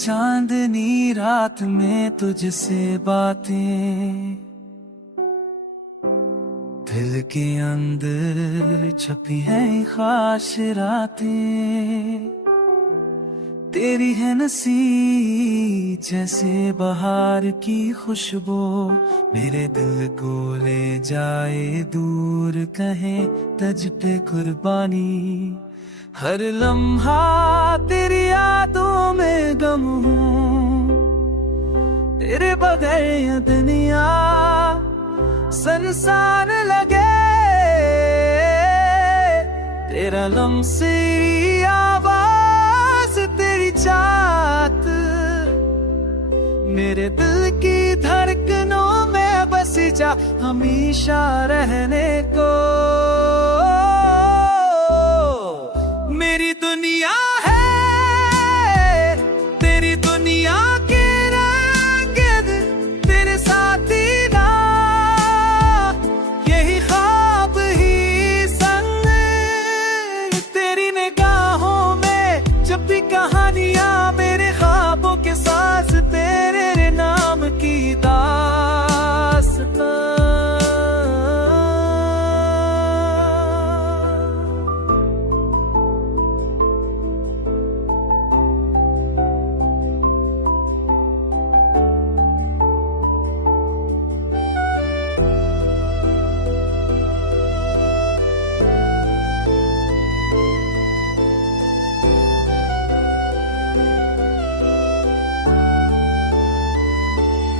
चांदनी रात में तुझसे बातें, दिल के अंदर छपी है खास रातें। तेरी है नसीब जैसे बहार की खुशबू, मेरे दिल को ले जाए दूर, कहे तज पे कुर्बानी। हर लम्हा तेरी यादों में गम हूँ, तेरे बगैर ये दुनिया संसार लगे। तेरा लम्सी आवाज, तेरी चाहत, मेरे दिल की धड़कनों में बस जा हमेशा रहने को। मेरी दुनिया है तेरी दुनिया के रंग, तेरे साथ ही ना यही ख्वाब ही संग। तेरी निगाहों में जब भी कहानियां, मेरे ख्वाबों के साथ तेरे नाम की दास्तां।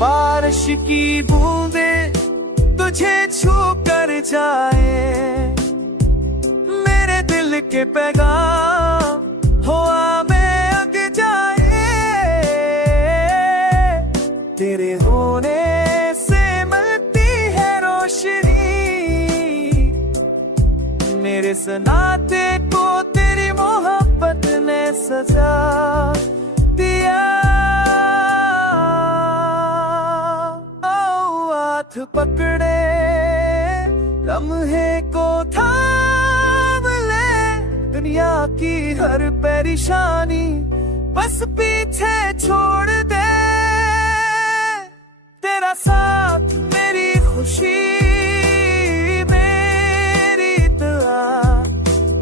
बारिश की बूंदें तुझे छू कर जाए, मेरे दिल के पैगाम हवा में अग जाए। तेरे होने से मिलती है रोशनी, मेरे सनाते को तेरी मोहब्बत ने सजा दिया। हाथ पकड़े लम्हे को थाम ले, दुनिया की हर परेशानी बस पीछे छोड़ दे। तेरा साथ मेरी खुशी, मेरी दुआ,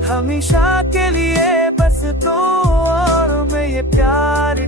हमेशा के लिए बस तू और मैं ये प्यार